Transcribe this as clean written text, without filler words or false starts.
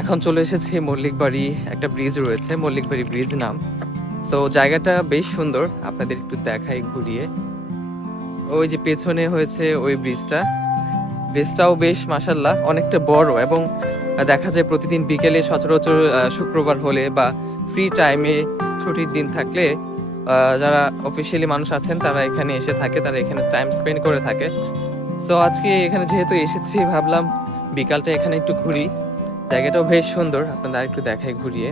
এখন চলে এসেছি মল্লিকবাড়ি, একটা ব্রিজ রয়েছে, মল্লিকবাড়ি ব্রিজ নাম। সো জায়গাটা বেশ সুন্দর, আপনাদের একটু দেখাই ঘুরিয়ে। ওই যে পেছনে হয়েছে ওই ব্রিজটাও বেশ মাশাল্লাহ অনেকটা বড়, এবং দেখা যায় প্রতিদিন বিকেলে সচরাচর শুক্রবার হলে বা ফ্রি টাইমে ছুটির দিন থাকলে যারা অফিসিয়ালি মানুষ আছেন তারা এখানে এসে থাকে, তারা এখানে টাইম স্পেন্ড করে থাকে। সো আজকে এখানে যেহেতু এসেছি ভাবলাম বিকালটা এখানে একটু ঘুরি। জায়গাটাও বেশ সুন্দর, আপনাদের একটু দেখাই ঘুরিয়ে।